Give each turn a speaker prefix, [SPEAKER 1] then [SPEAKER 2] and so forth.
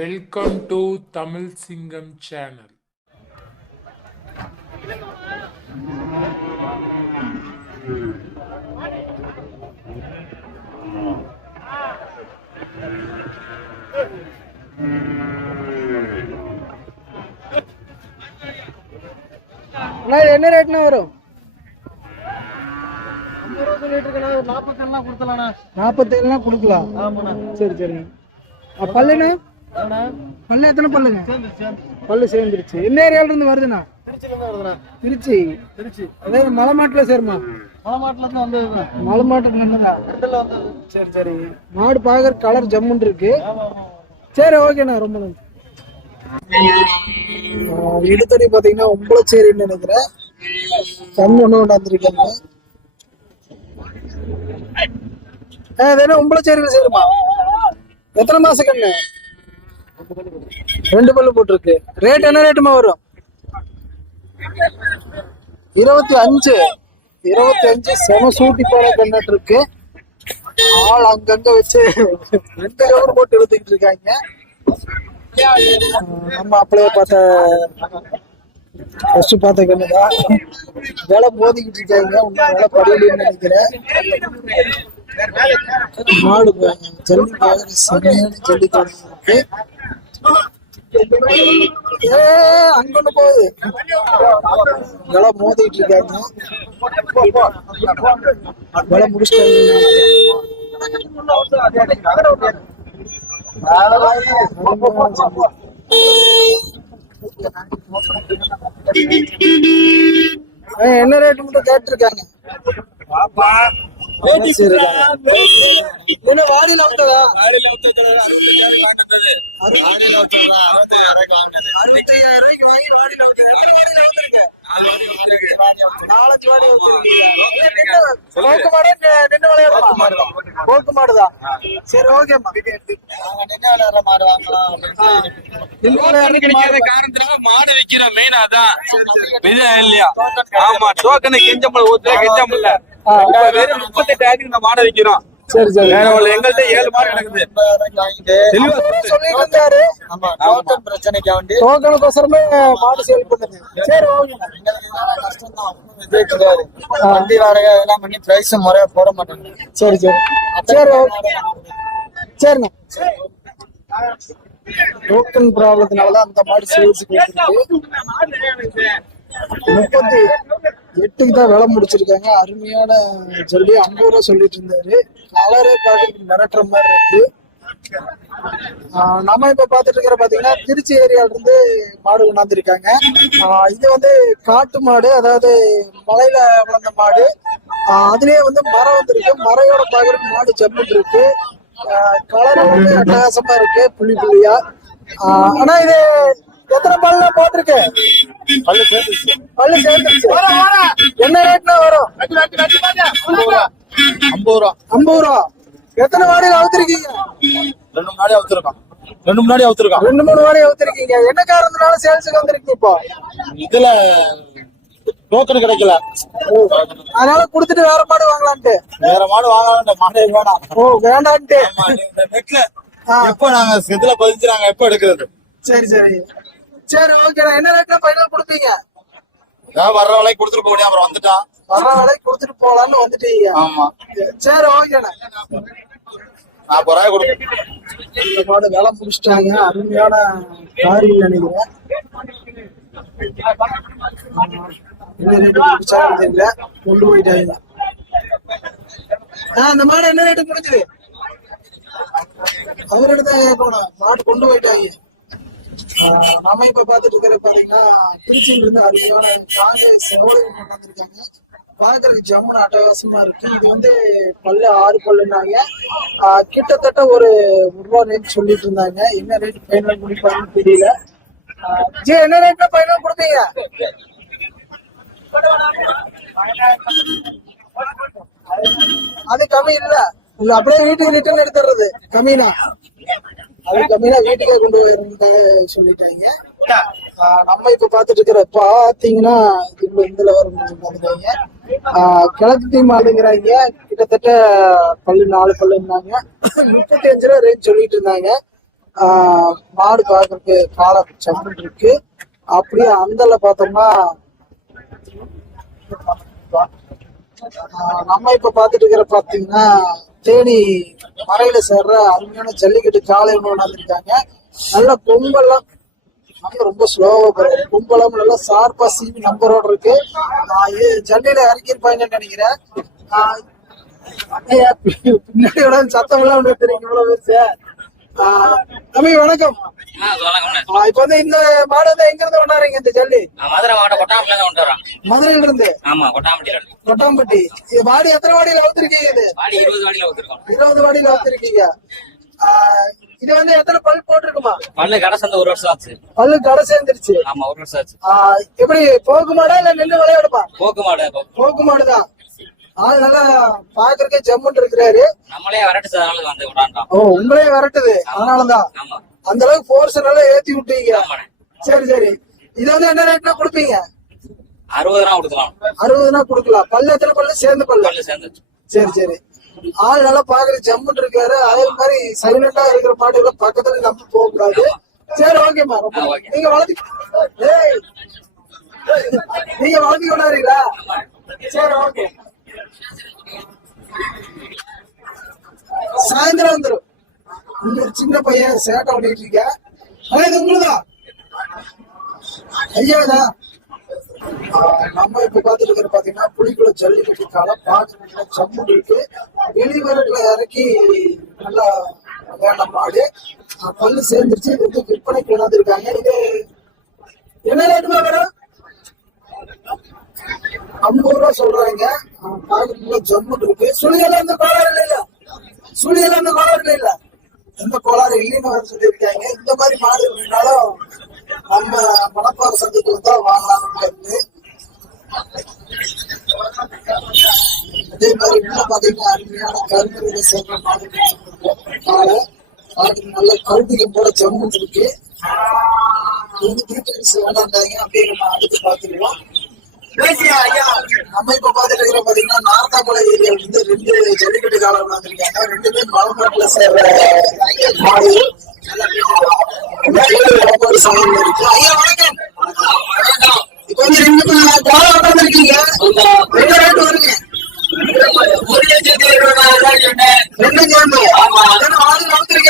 [SPEAKER 1] Welcome to Tamil சிங்கம் channel
[SPEAKER 2] அண்ணா இது என்ன ரேட்னா வரும் சொல்லிட்டு இருக்கேன் ஒரு நாற்பத்தேழுலாம் கொடுத்தலாண்ணா நாற்பத்தேழுலாம் கொடுக்கலாம் ஆமாண்ணா சரி சரிங்க அஹ் பல்லுண்ணா பல்லு எத்தனை பல்லுங்க? பல்லு சேர்ந்துருச்சு. என்ன ஏரியால இருந்து வருதுண்ணா? திருச்சி. திருச்சி. அதாவது மலை மாட்டுல சேருமா? மலை மாட்டுல இருந்துதா சரி சரி. மாடு பாக்குற கலர் ஜம்முன்னு இருக்கு. சரி ஓகேண்ணா ரொம்ப நன்றி. இடத்தடி பாத்தீங்கன்னா உம்பளச்சேரின்னு நினைக்கிறேன். கண் ஒண்ணு கொண்டாந்துருக்காங்க அது என்ன சேருமா? எத்தனை மாசம் கண்ணு? ரெண்டு பல்லு போட்டிருக்கு. ரேட் என்ன ரேட்டுமா வரும்? இருபத்தி அஞ்சு. இருபத்தி அஞ்சு செம சூட்டி போற கண்ணாட்டு இருக்கு. ஆள் அங்கங்க வச்சு ரெண்டு கவர் போட்டு இழுத்துக்கிட்டு இருக்காங்க. நம்ம அப்படியே பார்த்த ஃபர்ஸ்ட் பார்த்த கண்ணுதான் வேலை போதிக்கிட்டு இருக்காங்க. இன்னும் வேலை படியலன்னு நினைக்கிறேன். மாடு ப- ஜல்லி பாக்குற இருக்கு ஏ அங்க போகுது மோதிட்டு இருக்காங்க. வேலை முடிச்சிட்டாங்க என்ன ரேட் மட்டும் கேட்டிருக்காங்க? என்ன வாடியில விட்டதா அறுபத்தையாயிரம் ரூபாய்க்கு வாங்கி வாடியில விட்டது. எத்தனை வாடியில விட்டுருங்க? நாலஞ்சு வாடி. போக்கு மாடா, நி- நின்னு விளையாடுமா? போக்கு மாடுதான் சரி ஓகேம்மா நின்னு விளையாடுற மாடு வாங்கலாம் மாடு
[SPEAKER 3] மாடு விக்கிறோம் மெயின் அதான் இல்லையா ஆமா டோக்கனை கெஞ்சமல் ஊத்துல கெஞ்சமல்ல வெறும் முப்பத்தெட்டு ஆயிரத்துக்கு இந்த மாடை விக்கிறோம்.
[SPEAKER 2] சரி சரி.
[SPEAKER 3] எங்கள்ட்ட ஏழு மாடு கிடக்குது.
[SPEAKER 2] சொல்லிட்டு இருந்தாரு
[SPEAKER 4] டோக்கன் பிரச்சனைக்கு வேண்டி
[SPEAKER 2] டோக்கனுக்கோசரமே மாடு சேல் பண்ணுது. சரி ஓகே.
[SPEAKER 4] வண்டி வாடகை இதெல்லாம் பண்ணி பிரைஸ் முறையா போட மாட்டாங்க.
[SPEAKER 2] சரி சரி. சரிண்ணா. டோக்கன் அந்த மாடு முப்பத்தி எட்டுக்கு தான் வேலை முடிச்சிருக்காங்க. அருமையான சொல்லி ஐம்பது ரூபா சொல்லிட்டு இருந்தாரு. கலரே பார்க்கறதுக்கு மிரட்டுற மாதிரி இருக்கு. நம்ம இப்ப பாத்துட்டு இருக்கிற பாத்தீங்கன்னா திருச்சி ஏரியால இருந்து மாடு கொண்டாந்துருக்காங்க. இது வந்து காட்டு மாடு அதாவது மலையில வளர்ந்த மாடு. அதுலயே வந்து மரம் வந்திருக்கு. மரையோட பாக்குறதுக்கு மாடு ஜம்முன் இருக்கு. கலர் வந்து அட்டகாசமா இருக்கு புள்ளி புள்ளியா. ஆனா இது எத்தனை பல்ல போட்டிருக்கு? பல்லு சேர்ந்துருச்சு. பல்லு சேர்ந்துருச்சு. என்ன ரேட்னா வரும்?
[SPEAKER 4] ஐம்பது ரூபா.
[SPEAKER 2] ஐம்பது ரூபா. எத்தனை வாடியில் அவுத்திருக்கீங்க?
[SPEAKER 4] ரெண்டு முன்னாடி அவுத்துருக்கான் ரெண்டு முன்னாடி அவுத்துருக்கான்
[SPEAKER 2] ரெண்டு மூணு வாடி அவுத்திருக்கீங்க. என்ன காரணத்தினால சேல்ஸுக்கு வந்திருக்கீங்க இப்போ?
[SPEAKER 4] இதுல டோக்கன் கிடைக்கல.
[SPEAKER 2] அதனால குடுத்துட்டு வேற மாடு வாங்கலான்ட்டு.
[SPEAKER 4] வேற மாடு வாங்கலாம் இந்த மாடே வேணாம்.
[SPEAKER 2] ஓ வேண்டான்ட்டு.
[SPEAKER 4] நெட்ல. எப்ப நாங்க இதுல பதிச்சு நாங்க எப்ப எடுக்கிறது?
[SPEAKER 2] சரி சரி. சரி ஓகேண்ணா என்ன ரேட்ல ஃபைனல் கொடுப்பீங்க?
[SPEAKER 4] ஏதாவது வர்ற வேலைக்கு கொடுத்துட்டு போக முடியும் அப்புறம் வந்துட்டான்
[SPEAKER 2] வர வேலைக்கு கொடுத்துட்டு போலான்னு வந்துட்டீங்க.
[SPEAKER 4] ஆமா.
[SPEAKER 2] சரி ஓகேண்ணா
[SPEAKER 4] நாற்பது ரூபாய் கொடுப்போம்
[SPEAKER 2] இந்த மாடு வேலை முடிச்சிட்டாங்க. அருமையான காரியம் நினைக்கிறேன். என்ன ரேட்டு தெரியல. கொண்டு போயிட்டாங்க. ஆ இந்த மாடு என்ன ரேட்டு முடிஞ்சது? அவர்கிட்ட தான் கேட்கணும் மாடு கொண்டு போயிட்டாங்க. ஆஹ் நம்ம இப்ப பாத்துட்டு இருக்கிறது பாத்தீங்கன்னா திருச்சியில இருந்து அருமையான காங்கிரஸ் ஓடுகள் கொண்டு வந்திருக்காங்க பாக்குறதுக்கு ஜம்முன்னு அட்டகாசமா இருக்கு. இது வந்து பல்லு ஆறு பல்லுனாங்க கிட்டத்தட்ட ஒரு ரூபா ரேட் சொல்லிட்டு இருந்தாங்க. என்ன ரேட் ஃபைனல் முடிப்பாங்கன்னு தெரியல. ஜி என்ன ரேட்ல ஃபைனல் கொடுப்பீங்க அது கம்மி இல்ல. இல்ல அப்படியே வீட்டுக்கு ரிட்டர்ன் எடுத்துறது கம்மினா. அது கம்மினா வீட்டுக்கே கொண்டு போயிருந்தாங்க சொல்லிட்டாங்க. நம்ம இப்ப பாத்துட்டு இருக்கிற பாத்தீங்கன்னா இது இந்த லெவல் பாத்துட்டாங்க கிழக்கு தீ மாடுங்கிறாங்க கிட்டத்தட்ட பல்லு நாலு பல்லுன்னாங்க. முப்பத்தி அஞ்சு ரூபா ரேஞ்ச் சொல்லிட்டு இருந்தாங்க. மாடு பார்க்கறதுக்கு காலை சம்பன் இருக்கு. அப்படியே அந்தல பார்த்தோம்னா நம்ம இப்ப பார்த்துட்டு இருக்கிற பாத்தீங்கன்னா தேனி மறையில சேர்ற அருமையான ஜல்லிக்கட்டு காலை ஒன்று நடந்திருக்காங்க நல்ல கொம்பெல்லாம் நம்ம ரொம்ப ஸ்லோவா போறோம். கும்பலம் நல்லா சார்பா சீவி நம்பரோட இருக்கு. ஜல்லியில இறக்கிருப்பாங்கன்னு நினைக்கிறேன். பின்னாடி சத்தம் எல்லாம் தெரியும் இவ்வளவு பேர் தம்பி வணக்கம். இப்ப வந்து இந்த மாடு வந்து எங்க இருந்து கொண்டாடுறீங்க இந்த ஜல்லி?
[SPEAKER 5] மதுரை மாவட்டம் கொட்டாம்பட்டில இருந்து கொண்டு வரோம்
[SPEAKER 2] மதுரையில இருந்து.
[SPEAKER 5] ஆமா கொட்டாம்பட்டியில
[SPEAKER 2] கொட்டாம்பட்டி. இது மாடு எத்தனை வாடியில வளர்த்துருக்கீங்க இது?
[SPEAKER 5] இருபது வாடியில வச்சிருக்கோம்
[SPEAKER 2] இருபது வாடியில வளர்த்துருக்கீங்க. ஆஹ் இது வந்து எத்தனை பல் போட்டிருக்குமா?
[SPEAKER 5] பல்லு கடை சந்த ஒரு வருஷம் ஆச்சு.
[SPEAKER 2] பல்லு கடை சேர்ந்துருச்சு.
[SPEAKER 5] ஆமா ஒரு வருஷம் ஆச்சு.
[SPEAKER 2] எப்படி போக்கு மாடா இல்ல நின்று விளையாடுமா?
[SPEAKER 5] போக்கு மாடு
[SPEAKER 2] போக்கு மாடுதான். ஆள் நல்லா பாக்குறதுக்கே ஜம்முன்னு இருக்கிறாரு.
[SPEAKER 5] நம்மளே வரட்டு சாதாரண வந்து
[SPEAKER 2] ஓ உங்களே விரட்டுது. அதனாலதான்
[SPEAKER 5] ஆமா.
[SPEAKER 2] அந்த அளவுக்கு ஃபோர்ஸ் நல்லா ஏத்தி விட்டீங்க. சரி சரி. இது வந்து என்ன ரேட்னா கொடுப்பீங்க?
[SPEAKER 5] அறுபது ரூபா கொடுக்கலாம்.
[SPEAKER 2] அறுபதுனா கொடுக்கலாம். பல்லு எத்தனை பல்லு? சேர்ந்து பல்லு.
[SPEAKER 5] பல்லு சேர்ந்துச்சு.
[SPEAKER 2] சரி சரி. ஆள் நல்லா பாக்குற ஜம்முன்னு இருக்காரு. அதே மாதிரி சைலண்டா இருக்கிற மாடுகளை பக்கத்துல நம்ம போக கூடாது சரி ஓகேம்மா. நீங்க வளர்த்து நீங்க வளர்த்தி கொண்டாடுறீங்களா? சரி ஓகே சாயந்தரம் வந்துடும் இங்க சின்ன பையன் சேட்டை ஓட்டிட்டு இருக்க? ஆனா இது உங்களுதா? ஐயாதா நம்ம இப்ப பாத்துட்டு இருக்கிற பாத்தீங்கன்னா புலிக்குள்ள ஜல்லிக்கட்டு காலம் பாக்குறதுல சம்மு இருக்கு. வெளிவரத்துல இறக்கி நல்லா வேண்ட மாடு பல்லு சேர்ந்துருச்சு. இது வந்து விற்பனைக்கு கொண்டாந்துருக்காங்க. இது என்ன ரேட்டுமா மேடம் ஐம்பது ரூபா சொல்றாங்க. அஹ் பாக்குறதுல ஜம்மு இருக்கு. சுழியெல்லாம் இந்த கோளாறு இல்ல சுழியெல்லாம் இந்த கோளாறு இல்ல எந்த கோளாறு இல்லைன்னு அவர் சொல்லியிருக்காங்க. இந்த மாதிரி மாடு இருந்தாலும் நம்ம மணப்பாறை சந்தைக்கு வந்தா வாங்கலாம்னு இருக்கு அதே மாதிரி உள்ள பாத்தீங்கன்னா அருமையான கரும்புகளை சேர்ந்த மாடு காலை நல்ல கவுண்டிகம் போல ஜம்மு இருக்கு. இது டீட்டெயில்ஸ் வேண்டாண்டாங்க அப்படியே நம்ம அடுத்து பாத்துருவோம் நம்ம இப்ப பாத்துட்டு இருக்கிற பாத்தீங்கன்னா நார்த்தாக்குளம் ஏரியா வந்து ரெண்டு ஜல்லிக்கட்டு காலம் வந்திருக்காங்க ரெண்டு பேரும் மலநாட்டுல சேர்ற மாடு ஒரு சமயம் இருக்கு. ஐயா வணக்கம். இப்ப வந்து ரெண்டு காலம் உட்காந்துருக்கீங்க ரெண்டு வருங்க.
[SPEAKER 5] ஒரு லட்சத்தி இருபதாயிரம்
[SPEAKER 2] ரெண்டு சேர்ந்து ஆமா. அதனால ஆடு வளர்த்துருக்கீங்களா